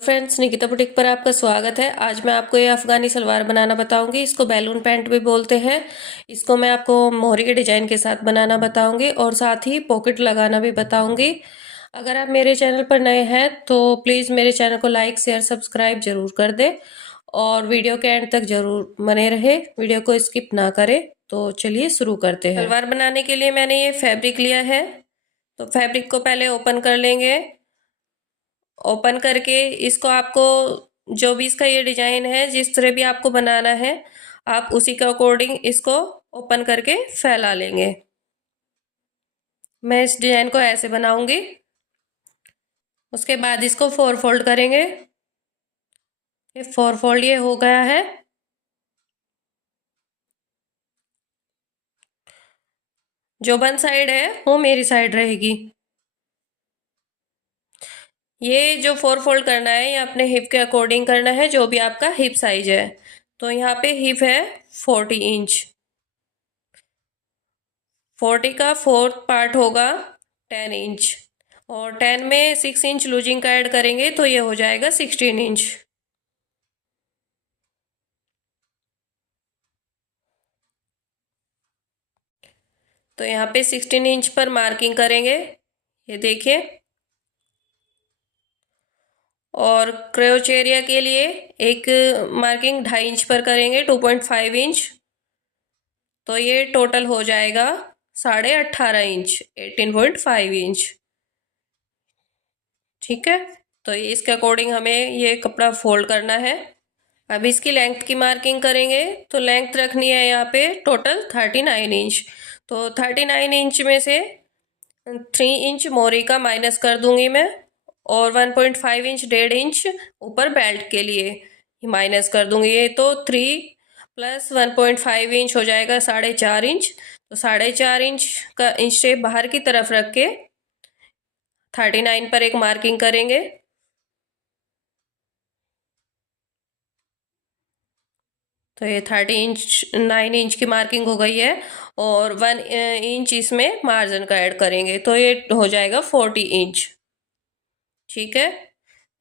Friends, Nikita boutique पर आपका स्वागत है। आज मैं आपको ये अफगानी सलवार बनाना बताऊंगी। इसको बैलून पैंट भी बोलते हैं। इसको मैं आपको मोहरी के डिजाइन के साथ बनाना बताऊंगी और साथ ही पॉकेट लगाना भी बताऊंगी। अगर आप मेरे चैनल पर नए हैं तो प्लीज़ मेरे चैनल को लाइक शेयर सब्सक्राइब जरूर कर दें और वीडियो के एंड तक जरूर बने रहे, वीडियो को स्किप ना करें। तो चलिए शुरू करते हैं। सलवार बनाने के लिए मैंने ये फैब्रिक लिया है, तो फैब्रिक को पहले ओपन कर लेंगे। ओपन करके इसको आपको जो भी इसका ये डिजाइन है, जिस तरह भी आपको बनाना है, आप उसी के अकॉर्डिंग इसको ओपन करके फैला लेंगे। मैं इस डिजाइन को ऐसे बनाऊंगी। उसके बाद इसको 4 फोल्ड करेंगे। ये 4 फोल्ड ये हो गया है। जो बन साइड है वो मेरी साइड रहेगी। ये जो 4 फोल्ड करना है ये अपने हिप के अकॉर्डिंग करना है, जो भी आपका हिप साइज है। तो यहाँ पे हिप है 40 इंच। 40 का 4th पार्ट होगा 10 इंच और 10 में 6 इंच लूजिंग का ऐड करेंगे तो ये हो जाएगा 16 इंच। तो यहाँ पे 16 इंच पर मार्किंग करेंगे, ये देखिए। और क्रोच एरिया के लिए एक मार्किंग 2.5 इंच पर करेंगे, 2.5 इंच। तो ये टोटल हो जाएगा 18.5 इंच, 18.5 इंच। ठीक है, तो इसके अकॉर्डिंग हमें ये कपड़ा फोल्ड करना है। अब इसकी लेंथ की मार्किंग करेंगे, तो लेंथ रखनी है यहाँ पे टोटल 39 इंच। तो 39 इंच में से 3 इंच मोरी का माइनस कर दूंगी मैं और 1.5 इंच 1.5 इंच ऊपर बेल्ट के लिए माइनस कर दूंगी। ये तो 3 प्लस 1.5 इंच हो जाएगा 4.5 इंच। तो 4.5 इंच का इंच टेप बाहर की तरफ रख के 39 पर एक मार्किंग करेंगे। तो ये 39 इंच की मार्किंग हो गई है और 1 इंच इसमें मार्जिन का ऐड करेंगे तो ये हो जाएगा 40 इंच। ठीक है,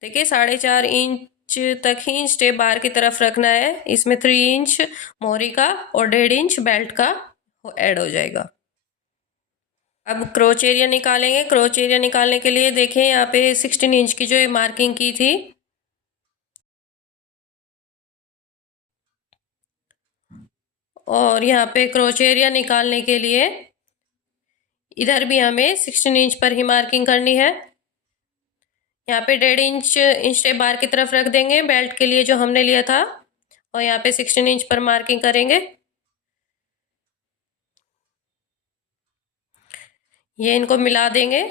देखिए 4.5 इंच तक ही स्टेप बाहर की तरफ रखना है। इसमें 3 इंच मोहरी का और 1.5 इंच बेल्ट का ऐड हो जाएगा। अब क्रोच एरिया निकालेंगे। क्रोच एरिया निकालने के लिए देखें यहाँ पे 16 इंच की जो ये मार्किंग की थी, और यहाँ पे क्रोच एरिया निकालने के लिए इधर भी हमें 16 इंच पर ही मार्किंग करनी है। यहाँ पे 1.5 इंच टेप बाहर की तरफ रख देंगे बेल्ट के लिए जो हमने लिया था, और यहाँ पे 16 इंच पर मार्किंग करेंगे। ये इनको मिला देंगे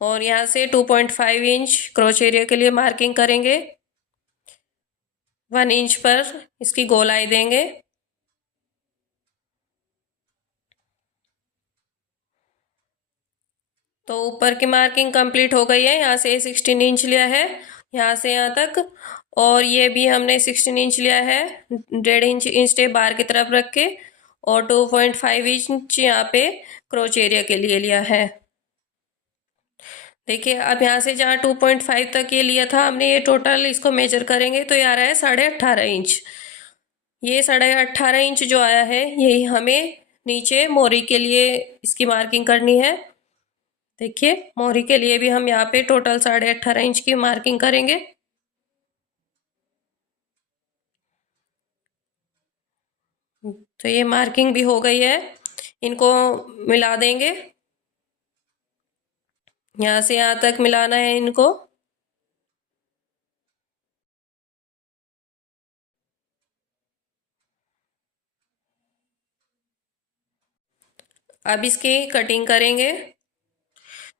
और यहाँ से 2.5 इंच क्रोच एरिया के लिए मार्किंग करेंगे। 1 इंच पर इसकी गोलाई देंगे। तो ऊपर की मार्किंग कंप्लीट हो गई है। यहाँ से 16 इंच लिया है यहाँ से यहाँ तक, और ये भी हमने 16 इंच लिया है। 1.5 इंच टेप बाहर की तरफ रख के और 2.5 इंच यहाँ पे क्रोच एरिया के लिए लिया है। देखिए अब यहाँ से जहाँ 2.5 तक ये लिया था हमने, ये टोटल इसको मेजर करेंगे तो ये आ रहा है 18.5 इंच। ये 18.5 इंच जो आया है यही हमें नीचे मोरी के लिए इसकी मार्किंग करनी है। देखिए मोहरी के लिए भी हम यहाँ पे टोटल 18.5 इंच की मार्किंग करेंगे। तो ये मार्किंग भी हो गई है, इनको मिला देंगे। यहाँ से यहाँ तक मिलाना है इनको। अब इसकी कटिंग करेंगे।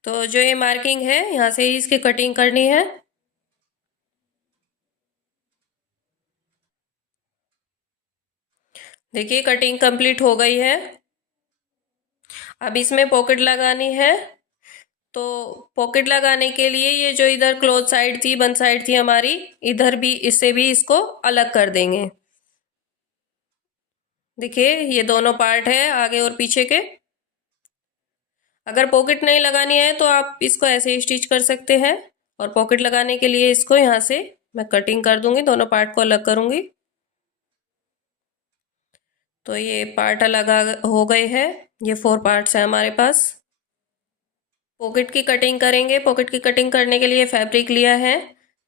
तो जो ये मार्किंग है यहाँ से ही इसकी कटिंग करनी है। देखिए कटिंग कंप्लीट हो गई है। अब इसमें पॉकेट लगानी है। तो पॉकेट लगाने के लिए ये जो इधर क्लोज साइड थी, बंद साइड थी हमारी, इधर भी इससे भी इसको अलग कर देंगे। देखिए ये दोनों पार्ट है आगे और पीछे के। अगर पॉकेट नहीं लगानी है तो आप इसको ऐसे ही स्टिच कर सकते हैं, और पॉकेट लगाने के लिए इसको यहाँ से मैं कटिंग कर दूंगी, दोनों पार्ट को अलग करूंगी। तो ये पार्ट अलग हो गए हैं, ये 4 पार्ट्स हैं हमारे पास। पॉकेट की कटिंग करेंगे। पॉकेट की कटिंग करने के लिए फैब्रिक लिया है।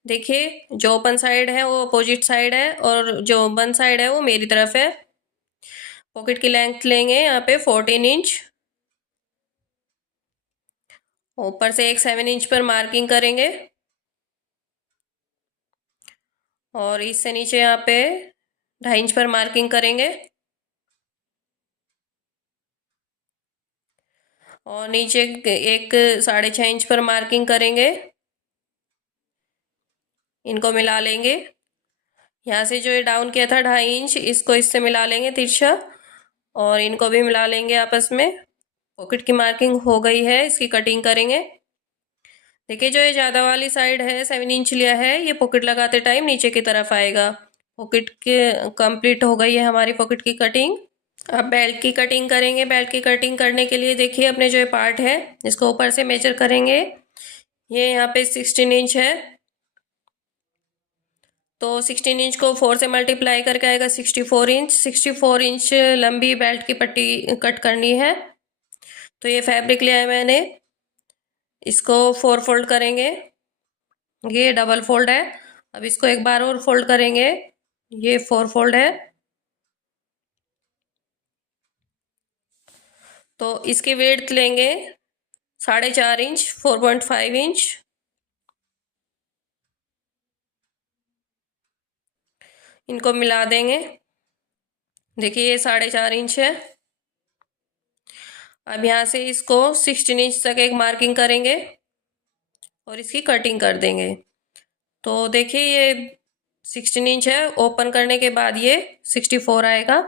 देखिए, जो ओपन साइड है वो अपोजिट साइड है और जो बंद साइड है वो मेरी तरफ है। पॉकेट की लेंथ लेंगे यहाँ पे 14 इंच। ऊपर से एक 7 इंच पर मार्किंग करेंगे और इससे नीचे यहाँ पे 2.5 इंच पर मार्किंग करेंगे और नीचे एक 6.5 इंच पर मार्किंग करेंगे। इनको मिला लेंगे। यहाँ से जो ये डाउन किया था 2.5 इंच, इसको इससे मिला लेंगे तिरछा और इनको भी मिला लेंगे आपस में। पॉकेट की मार्किंग हो गई है, इसकी कटिंग करेंगे। देखिए, जो ये ज़्यादा वाली साइड है 7 इंच लिया है, ये पॉकेट लगाते टाइम नीचे की तरफ आएगा। पॉकेट के कंप्लीट हो गई है हमारी पॉकेट की कटिंग। अब बेल्ट की कटिंग करेंगे। बेल्ट की कटिंग करने के लिए देखिए, अपने जो ये पार्ट है इसको ऊपर से मेजर करेंगे। ये यहाँ पे 16 इंच है, तो 16 इंच को 4 से मल्टीप्लाई करके आएगा 64 इंच। 64 इंच लंबी बेल्ट की पट्टी कट करनी है। तो ये फैब्रिक लिया है मैंने, इसको 4 फोल्ड करेंगे। ये डबल फोल्ड है। अब इसको एक बार और फोल्ड करेंगे। ये 4 फोल्ड है। तो इसकी विड्थ लेंगे 4.5 इंच, 4.5 इंच। इनको मिला देंगे। देखिए, ये 4.5 इंच है। अब यहाँ से इसको 16 इंच तक एक मार्किंग करेंगे और इसकी कटिंग कर देंगे। तो देखिए, ये 16 इंच है, ओपन करने के बाद ये 64 आएगा।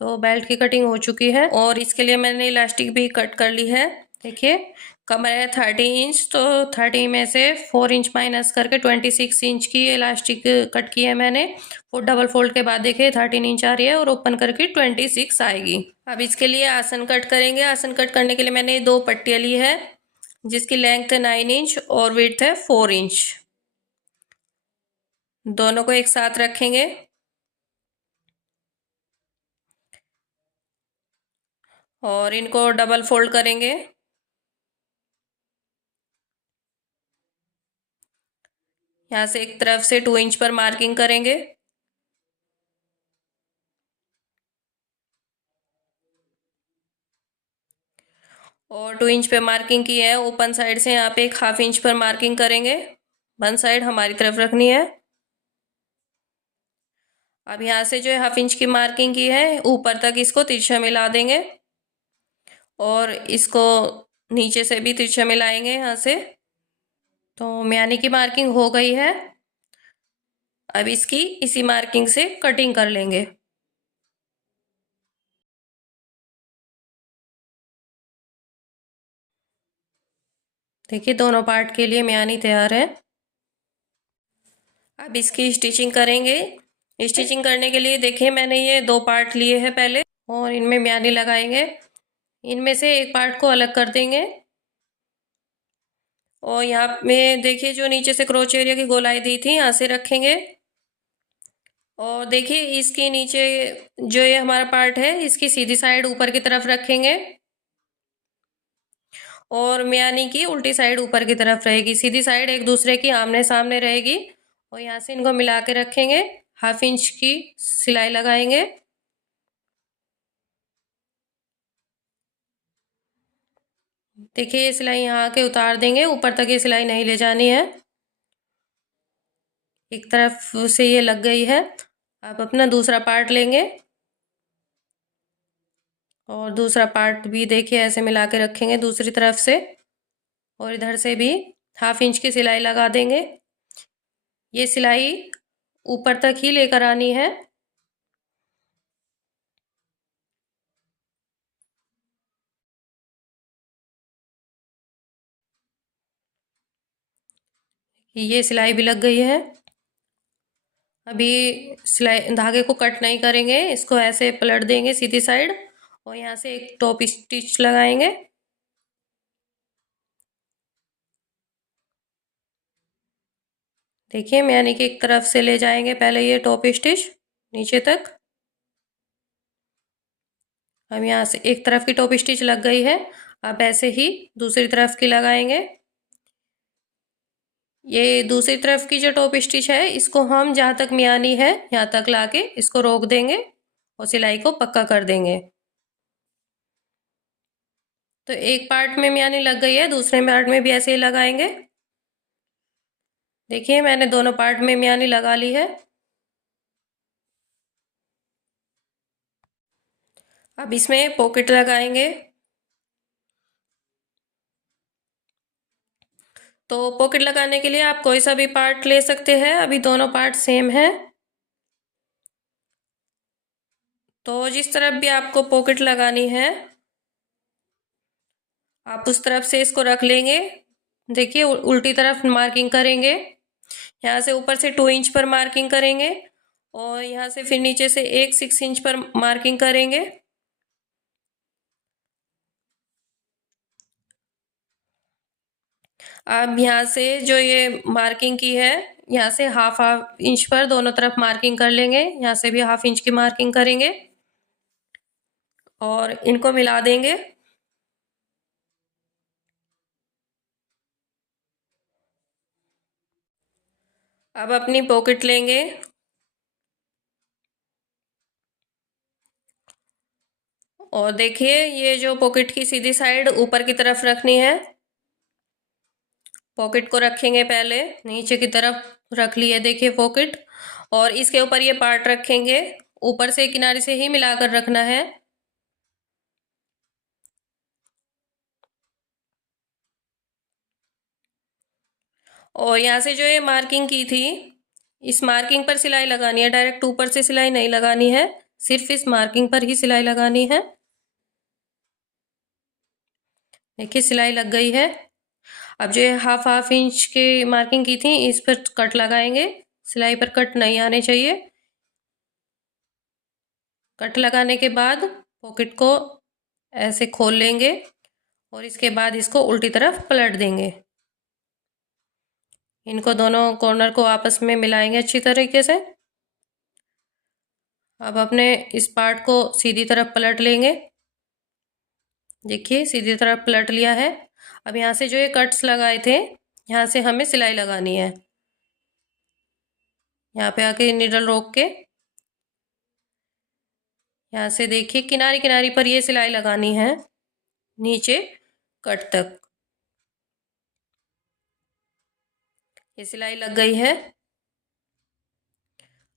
तो बेल्ट की कटिंग हो चुकी है और इसके लिए मैंने इलास्टिक भी कट कर ली है। देखिए, कमर है 30 इंच, तो 30 में से 4 इंच माइनस करके 26 इंच की इलास्टिक कट की है मैंने। वो डबल फोल्ड के बाद देखिए 13 इंच आ रही है और ओपन करके 26 आएगी। अब इसके लिए आसन कट करेंगे। आसन कट करने के लिए मैंने 2 पट्टियाँ ली है, जिसकी लेंथ है 9 इंच और विड्थ है 4 इंच। दोनों को एक साथ रखेंगे और इनको डबल फोल्ड करेंगे। यहाँ से एक तरफ से 2 इंच पर मार्किंग करेंगे और 2 इंच पे मार्किंग की है। ओपन साइड से यहाँ पे एक 1/2 इंच पर मार्किंग करेंगे। बंद साइड हमारी तरफ रखनी है। अब यहाँ से जो है 1/2 इंच की मार्किंग की है, ऊपर तक इसको तिरछा मिला देंगे और इसको नीचे से भी तिरछा मिलाएंगे यहाँ से। तो म्यानी की मार्किंग हो गई है। अब इसकी इसी मार्किंग से कटिंग कर लेंगे। देखिए, दोनों पार्ट के लिए म्यानी तैयार है। अब इसकी स्टिचिंग करेंगे। स्टिचिंग करने के लिए देखिए, मैंने ये 2 पार्ट लिए हैं पहले और इनमें म्यानी लगाएंगे। इनमें से एक पार्ट को अलग कर देंगे और यहाँ में देखिए, जो नीचे से क्रोच एरिया की गोलाई दी थी यहाँ से रखेंगे और देखिए, इसके नीचे जो ये हमारा पार्ट है इसकी सीधी साइड ऊपर की तरफ रखेंगे और म्यानी की उल्टी साइड ऊपर की तरफ रहेगी। सीधी साइड एक दूसरे की आमने सामने रहेगी और यहाँ से इनको मिला के रखेंगे। 1/2 इंच की सिलाई लगाएंगे। देखिए, ये सिलाई यहाँ के उतार देंगे, ऊपर तक ये सिलाई नहीं ले जानी है। एक तरफ से ये लग गई है। अब अपना दूसरा पार्ट लेंगे और दूसरा पार्ट भी देखिए ऐसे मिला के रखेंगे दूसरी तरफ से और इधर से भी 1/2 इंच की सिलाई लगा देंगे। ये सिलाई ऊपर तक ही लेकर आनी है। ये सिलाई भी लग गई है। अभी सिलाई धागे को कट नहीं करेंगे, इसको ऐसे पलट देंगे सीधी साइड और यहाँ से एक टॉप स्टिच लगाएंगे। देखिए म्यानी की एक तरफ से ले जाएंगे पहले ये टॉप स्टिच नीचे तक। अब यहाँ से एक तरफ की टॉप स्टिच लग गई है, अब ऐसे ही दूसरी तरफ की लगाएंगे। ये दूसरी तरफ की जो टॉप स्टिच है इसको हम जहाँ तक मियानी है यहाँ तक लाके इसको रोक देंगे और सिलाई को पक्का कर देंगे। तो एक पार्ट में मियानी लग गई है, दूसरे पार्ट में भी ऐसे ही लगाएंगे। देखिए मैंने दोनों पार्ट में मियानी लगा ली है। अब इसमें पॉकेट लगाएंगे। तो पॉकेट लगाने के लिए आप कोई सा भी पार्ट ले सकते हैं, अभी दोनों पार्ट सेम है। तो जिस तरफ भी आपको पॉकेट लगानी है आप उस तरफ से इसको रख लेंगे। देखिए उल्टी तरफ मार्किंग करेंगे, यहाँ से ऊपर से 2 इंच पर मार्किंग करेंगे और यहाँ से फिर नीचे से 6 इंच पर मार्किंग करेंगे। अब यहाँ से जो ये मार्किंग की है यहाँ से हाफ इंच पर दोनों तरफ मार्किंग कर लेंगे, यहाँ से भी हाफ इंच की मार्किंग करेंगे और इनको मिला देंगे। अब अपनी पॉकेट लेंगे और देखिए ये जो पॉकेट की सीधी साइड ऊपर की तरफ रखनी है। पॉकेट को रखेंगे पहले नीचे की तरफ रख लिए, देखिए पॉकेट, और इसके ऊपर ये पार्ट रखेंगे, ऊपर से किनारे से ही मिलाकर रखना है। और यहाँ से जो ये मार्किंग की थी इस मार्किंग पर सिलाई लगानी है, डायरेक्ट ऊपर से सिलाई नहीं लगानी है, सिर्फ इस मार्किंग पर ही सिलाई लगानी है। देखिए सिलाई लग गई है। अब जो हाफ इंच की मार्किंग की थी इस पर कट लगाएंगे, सिलाई पर कट नहीं आने चाहिए। कट लगाने के बाद पॉकेट को ऐसे खोल लेंगे और इसके बाद इसको उल्टी तरफ पलट देंगे। इनको दोनों कॉर्नर को आपस में मिलाएंगे अच्छी तरीके से। अब अपने इस पार्ट को सीधी तरफ पलट लेंगे, देखिए सीधी तरफ पलट लिया है। अब यहाँ से जो ये कट्स लगाए थे यहाँ से हमें सिलाई लगानी है, यहाँ पे आके नीडल रोक के यहाँ से देखिए किनारी किनारी पर ये सिलाई लगानी है नीचे कट तक। ये सिलाई लग गई है।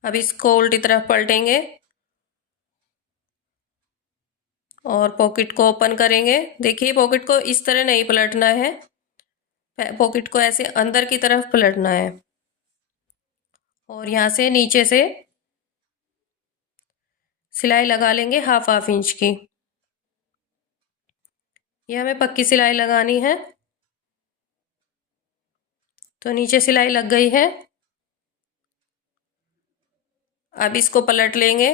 अब इसको उल्टी तरफ पलटेंगे और पॉकेट को ओपन करेंगे। देखिए पॉकेट को इस तरह नहीं पलटना है, पॉकेट को ऐसे अंदर की तरफ पलटना है और यहाँ से नीचे से सिलाई लगा लेंगे हाफ इंच की। ये हमें पक्की सिलाई लगानी है। तो नीचे सिलाई लग गई है। अब इसको पलट लेंगे,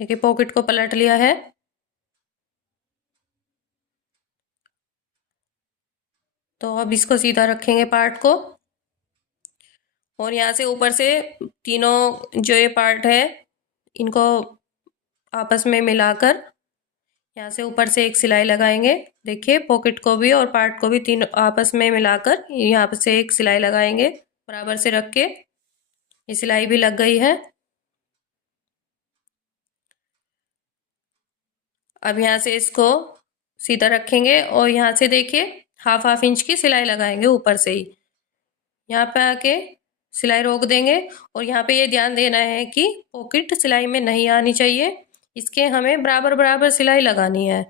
देखिए पॉकेट को पलट लिया है। तो अब इसको सीधा रखेंगे पार्ट को और यहाँ से ऊपर से तीनों जो ये पार्ट है इनको आपस में मिलाकर यहाँ से ऊपर से एक सिलाई लगाएंगे। देखिए पॉकेट को भी और पार्ट को भी तीनों आपस में मिलाकर यहाँ से एक सिलाई लगाएंगे बराबर से रख के। ये सिलाई भी लग गई है। अब यहाँ से इसको सीधा रखेंगे और यहाँ से देखिए हाफ इंच की सिलाई लगाएंगे ऊपर से ही, यहाँ पे आके सिलाई रोक देंगे। और यहाँ पे ये ध्यान देना है कि पॉकेट सिलाई में नहीं आनी चाहिए, इसके हमें बराबर बराबर सिलाई लगानी है।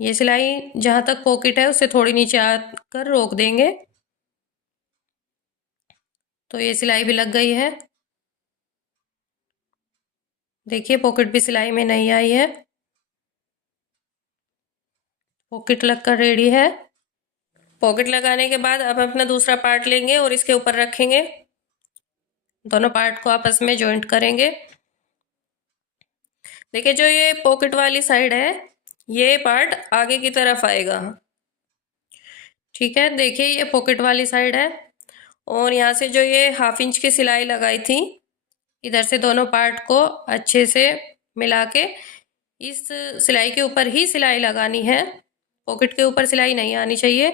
ये सिलाई जहाँ तक पॉकेट है उससे थोड़ी नीचे आकर रोक देंगे। तो ये सिलाई भी लग गई है। देखिए पॉकेट भी सिलाई में नहीं आई है, पॉकेट लगकर रेडी है। पॉकेट लगाने के बाद अब अपना दूसरा पार्ट लेंगे और इसके ऊपर रखेंगे, दोनों पार्ट को आपस में जॉइंट करेंगे। देखिए जो ये पॉकेट वाली साइड है ये पार्ट आगे की तरफ आएगा, ठीक है, देखिए ये पॉकेट वाली साइड है और यहाँ से जो ये 1/2 इंच की सिलाई लगाई थी, इधर से दोनों पार्ट को अच्छे से मिला के इस सिलाई के ऊपर ही सिलाई लगानी है, पॉकेट के ऊपर सिलाई नहीं आनी चाहिए।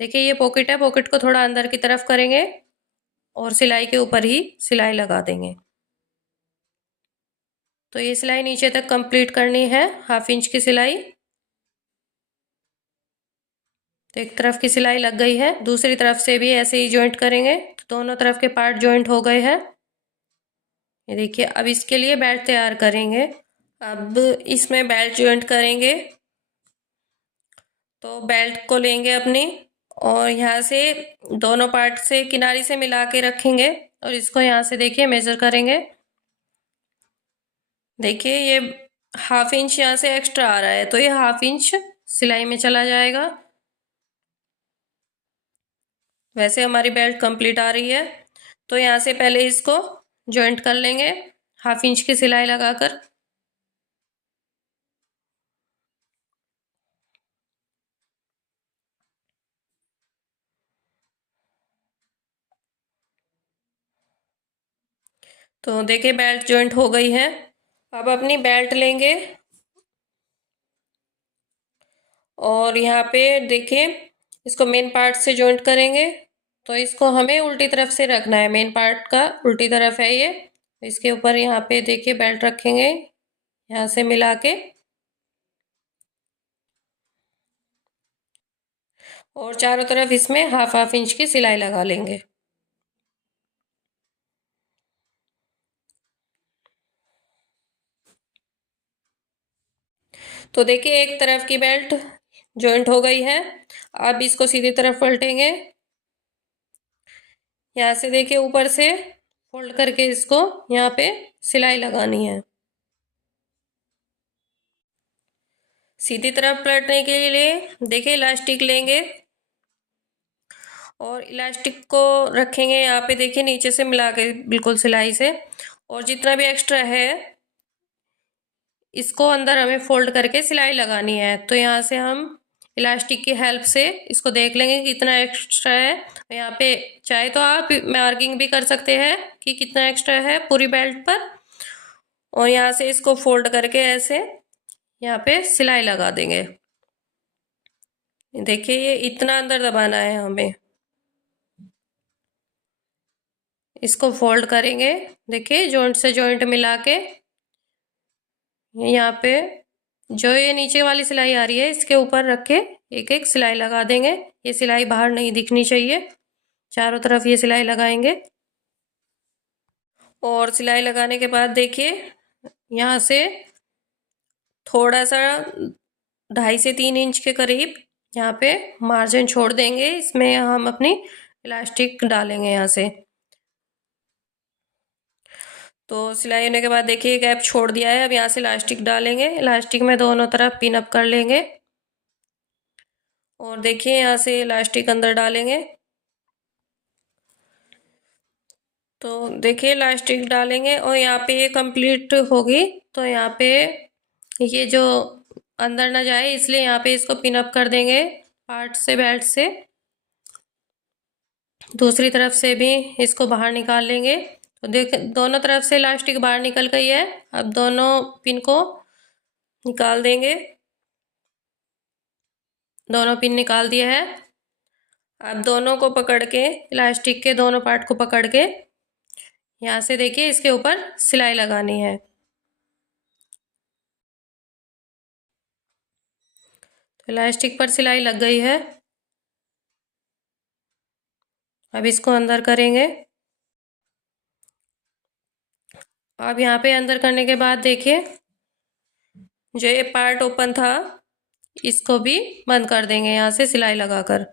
देखिए ये पॉकेट है, पॉकेट को थोड़ा अंदर की तरफ करेंगे और सिलाई के ऊपर ही सिलाई लगा देंगे। तो ये सिलाई नीचे तक कंप्लीट करनी है, 1/2 इंच की सिलाई। तो एक तरफ की सिलाई लग गई है, दूसरी तरफ से भी ऐसे ही जॉइंट करेंगे। तो दोनों तरफ के पार्ट जॉइंट हो गए हैं। ये देखिए, अब इसके लिए बेल्ट तैयार करेंगे। अब इसमें बेल्ट जॉइंट करेंगे। तो बेल्ट को लेंगे अपनी और यहाँ से दोनों पार्ट से किनारी से मिला के रखेंगे और इसको यहाँ से देखिए मेजर करेंगे। देखिए ये 1/2 इंच यहाँ से एक्स्ट्रा आ रहा है, तो ये 1/2 इंच सिलाई में चला जाएगा। वैसे हमारी बेल्ट कंप्लीट आ रही है, तो यहाँ से पहले इसको जॉइंट कर लेंगे 1/2 इंच की सिलाई लगाकर। तो देखिए बेल्ट जॉइंट हो गई है। अब अपनी बेल्ट लेंगे और यहाँ पे देखिए इसको मेन पार्ट से जॉइंट करेंगे। तो इसको हमें उल्टी तरफ से रखना है, मेन पार्ट का उल्टी तरफ है ये। इसके ऊपर यहाँ पे देखिए बेल्ट रखेंगे, यहाँ से मिला के और चारों तरफ इसमें 1/2 इंच की सिलाई लगा लेंगे। तो देखिए एक तरफ की बेल्ट जॉइंट हो गई है। अब इसको सीधी तरफ पलटेंगे, यहाँ से देखिए ऊपर से फोल्ड करके इसको यहाँ पे सिलाई लगानी है। सीधी तरफ पलटने के लिए देखिए इलास्टिक लेंगे और इलास्टिक को रखेंगे यहाँ पे देखिए नीचे से मिला के बिल्कुल सिलाई से, और जितना भी एक्स्ट्रा है इसको अंदर हमें फोल्ड करके सिलाई लगानी है। तो यहाँ से हम इलास्टिक की हेल्प से इसको देख लेंगे कि कितना एक्स्ट्रा है। यहाँ पे चाहे तो आप मार्किंग भी कर सकते हैं कि कितना एक्स्ट्रा है पूरी बेल्ट पर, और यहाँ से इसको फोल्ड करके ऐसे यहाँ पे सिलाई लगा देंगे। देखिए ये इतना अंदर दबाना है हमें, इसको फोल्ड करेंगे। देखिए जॉइंट से जॉइंट मिला के यहाँ पे जो ये नीचे वाली सिलाई आ रही है इसके ऊपर रख के एक एक सिलाई लगा देंगे। ये सिलाई बाहर नहीं दिखनी चाहिए, चारों तरफ ये सिलाई लगाएंगे। और सिलाई लगाने के बाद देखिए यहाँ से थोड़ा सा 2.5 से 3 इंच के करीब यहाँ पे मार्जिन छोड़ देंगे, इसमें हम अपनी इलास्टिक डालेंगे यहाँ से। तो सिलाई होने के बाद देखिए गैप छोड़ दिया है। अब यहाँ से इलास्टिक डालेंगे, इलास्टिक में दोनों तरफ पिन अप कर लेंगे और देखिए यहाँ से इलास्टिक अंदर डालेंगे। तो देखिए इलास्टिक डालेंगे और यहाँ पे ये कंप्लीट होगी। तो यहाँ पे ये जो अंदर ना जाए इसलिए यहाँ पे इसको पिन अप कर देंगे पार्ट से, बेल्ट से। दूसरी तरफ से भी इसको बाहर निकाल लेंगे। तो देख दोनों तरफ से इलास्टिक बाहर निकल गई है। अब दोनों पिन को निकाल देंगे, दोनों पिन निकाल दिया है। अब दोनों को पकड़ के, इलास्टिक के दोनों पार्ट को पकड़ के यहाँ से देखिए इसके ऊपर सिलाई लगानी है। तो इलास्टिक पर सिलाई लग गई है। अब इसको अंदर करेंगे। अब यहाँ पे अंदर करने के बाद देखिए जो ये पार्ट ओपन था इसको भी बंद कर देंगे यहाँ से सिलाई लगाकर।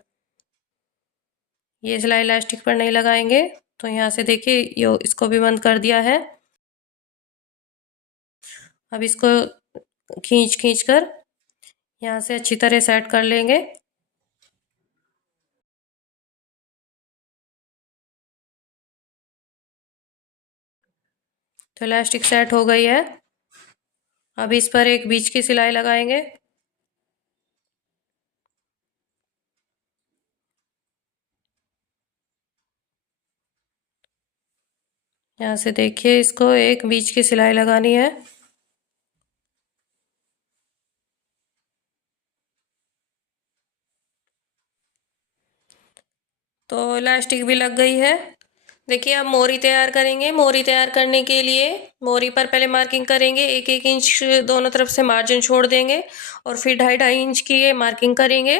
ये सिलाई इलास्टिक पर नहीं लगाएंगे। तो यहाँ से देखिए यो इसको भी बंद कर दिया है। अब इसको खींच खींच कर यहाँ से अच्छी तरह सेट कर लेंगे। तो इलास्टिक सेट हो गई है। अब इस पर एक बीच की सिलाई लगाएंगे। यहाँ से देखिए इसको एक बीच की सिलाई लगानी है। तो इलास्टिक भी लग गई है। देखिए अब मोरी तैयार करेंगे। मोरी तैयार करने के लिए मोरी पर पहले मार्किंग करेंगे, 1-1 इंच दोनों तरफ से मार्जिन छोड़ देंगे और फिर 2.5-2.5 इंच की ये मार्किंग करेंगे।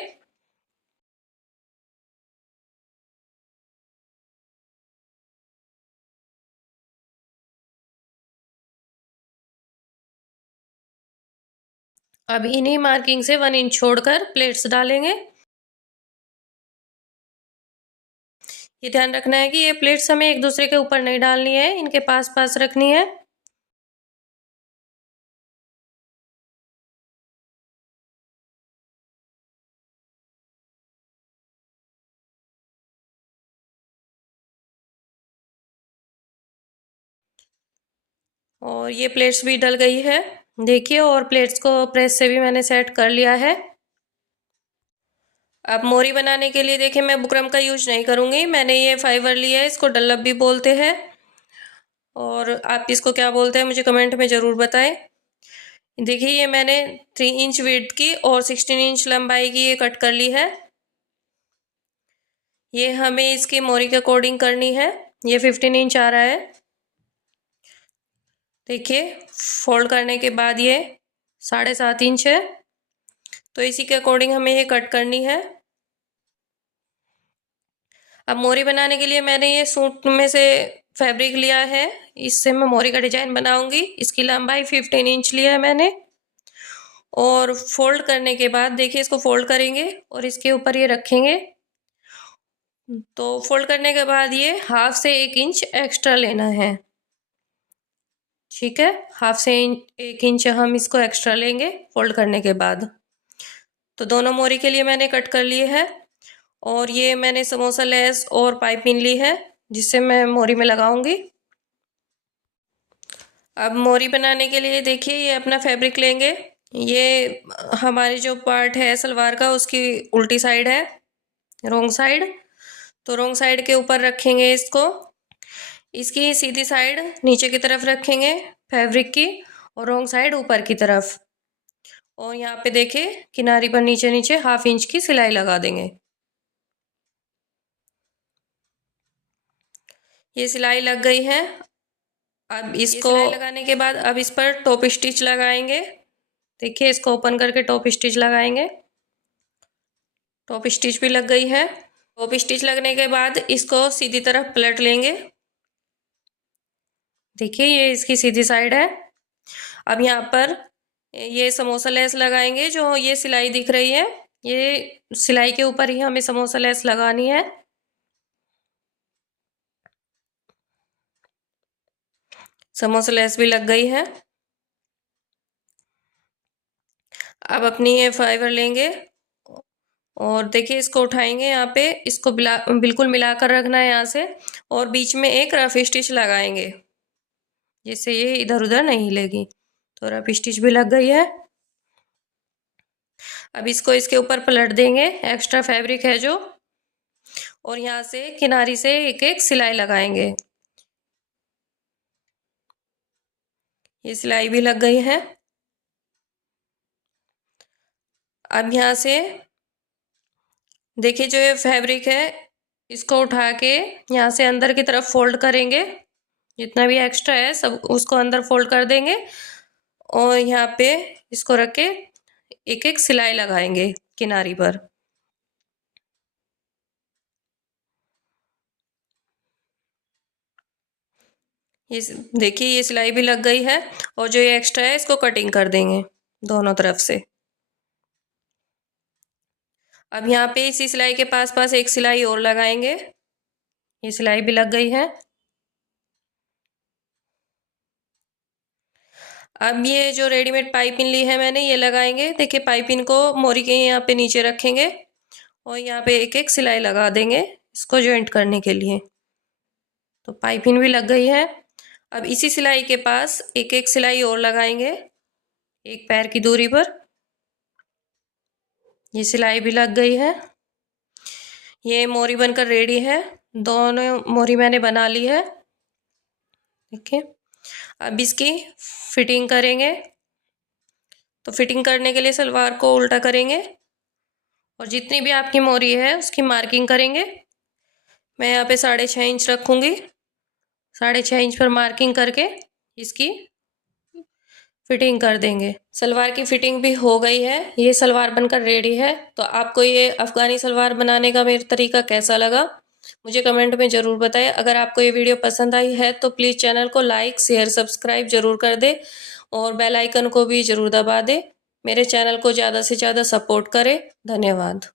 अब इन्हीं मार्किंग से 1 इंच छोड़कर प्लेट्स डालेंगे। ये ध्यान रखना है कि ये प्लेट्स हमें एक दूसरे के ऊपर नहीं डालनी है, इनके पास पास रखनी है। और ये प्लेट्स भी डल गई है देखिए, और प्लेट्स को प्रेस से भी मैंने सेट कर लिया है। अब मोरी बनाने के लिए देखिए मैं बुकरम का यूज नहीं करूँगी, मैंने ये फाइबर लिया है, इसको डल्लप भी बोलते हैं और आप इसको क्या बोलते हैं मुझे कमेंट में ज़रूर बताएं। देखिए ये मैंने 3 इंच विड्थ की और 16 इंच लंबाई की ये कट कर ली है। ये हमें इसकी मोरी के अकॉर्डिंग करनी है। ये 15 इंच आ रहा है। देखिए फोल्ड करने के बाद ये 7.5 इंच है, तो इसी के अकॉर्डिंग हमें ये कट करनी है। अब मोरी बनाने के लिए मैंने ये सूट में से फैब्रिक लिया है, इससे मैं मोरी का डिजाइन बनाऊंगी। इसकी लंबाई 15 इंच लिया है मैंने। और फोल्ड करने के बाद देखिए इसको फोल्ड करेंगे और इसके ऊपर ये रखेंगे। तो फोल्ड करने के बाद ये 1/2 से 1 इंच एक्स्ट्रा लेना है। ठीक है, 1/2 से 1 इंच हम इसको एक्स्ट्रा लेंगे फोल्ड करने के बाद। तो दोनों मोरी के लिए मैंने कट कर लिए है। और ये मैंने समोसा लेस और पाइपिंग ली है जिससे मैं मोरी में लगाऊंगी। अब मोरी बनाने के लिए देखिए ये अपना फैब्रिक लेंगे। ये हमारी जो पार्ट है सलवार का उसकी उल्टी साइड है, रोंग साइड। तो रोंग साइड के ऊपर रखेंगे इसको। इसकी सीधी साइड नीचे की तरफ रखेंगे फैब्रिक की, और रोंग साइड ऊपर की तरफ। और यहाँ पे देखिए किनारी पर नीचे नीचे 1/2 इंच की सिलाई लगा देंगे। ये सिलाई लग गई है। अब इसको सिलाई लगाने के बाद अब इस पर टॉप स्टिच लगाएंगे। देखिए इसको ओपन करके टॉप स्टिच लगाएंगे। टॉप स्टिच भी लग गई है। टॉप स्टिच लगने के बाद इसको सीधी तरफ पलट लेंगे। देखिए ये इसकी सीधी साइड है। अब यहाँ पर ये समोसा लेस लगाएंगे। जो ये सिलाई दिख रही है, ये सिलाई के ऊपर ही हमें समोसा लेस लगानी है। समोसा लेस भी लग गई है। अब अपनी ये फाइबर लेंगे और देखिए इसको उठाएंगे। यहाँ पे इसको बिल्कुल मिलाकर रखना है यहाँ से, और बीच में एक रफ स्टिच लगाएंगे जिससे ये इधर उधर नहीं हिलेगी। तो रफ स्टिच भी लग गई है। अब इसको इसके ऊपर पलट देंगे, एक्स्ट्रा फैब्रिक है जो, और यहाँ से किनारी से एक एक सिलाई लगाएंगे। ये सिलाई भी लग गई है। अब यहाँ से देखिए जो ये फैब्रिक है इसको उठा के यहाँ से अंदर की तरफ फोल्ड करेंगे। जितना भी एक्स्ट्रा है सब उसको अंदर फोल्ड कर देंगे, और यहाँ पे इसको रख के एक एक सिलाई लगाएंगे किनारी पर। ये देखिए ये सिलाई भी लग गई है, और जो ये एक्स्ट्रा है इसको कटिंग कर देंगे दोनों तरफ से। अब यहाँ पे इसी सिलाई के पास पास एक सिलाई और लगाएंगे। ये सिलाई भी लग गई है। अब ये जो रेडीमेड पाइपिंग ली है मैंने ये लगाएंगे। देखिए पाइपिंग को मोरी के यहाँ पे नीचे रखेंगे और यहाँ पे एक एक सिलाई लगा देंगे इसको जॉइंट करने के लिए। तो पाइपिंग भी लग गई है। अब इसी सिलाई के पास एक एक सिलाई और लगाएंगे एक पैर की दूरी पर। ये सिलाई भी लग गई है। ये मोरी बनकर रेडी है। दोनों मोरी मैंने बना ली है। देखिए, अब इसकी फिटिंग करेंगे। तो फिटिंग करने के लिए सलवार को उल्टा करेंगे और जितनी भी आपकी मोरी है उसकी मार्किंग करेंगे। मैं यहाँ पे 6.5 इंच रखूँगी। 6.5 इंच पर मार्किंग करके इसकी फिटिंग कर देंगे। सलवार की फिटिंग भी हो गई है, ये सलवार बनकर रेडी है। तो आपको ये अफ़गानी सलवार बनाने का मेरा तरीका कैसा लगा मुझे कमेंट में ज़रूर बताएं। अगर आपको ये वीडियो पसंद आई है तो प्लीज़ चैनल को लाइक शेयर सब्सक्राइब ज़रूर कर दे और बेल आइकन को भी ज़रूर दबा दे। मेरे चैनल को ज़्यादा से ज़्यादा सपोर्ट करें। धन्यवाद।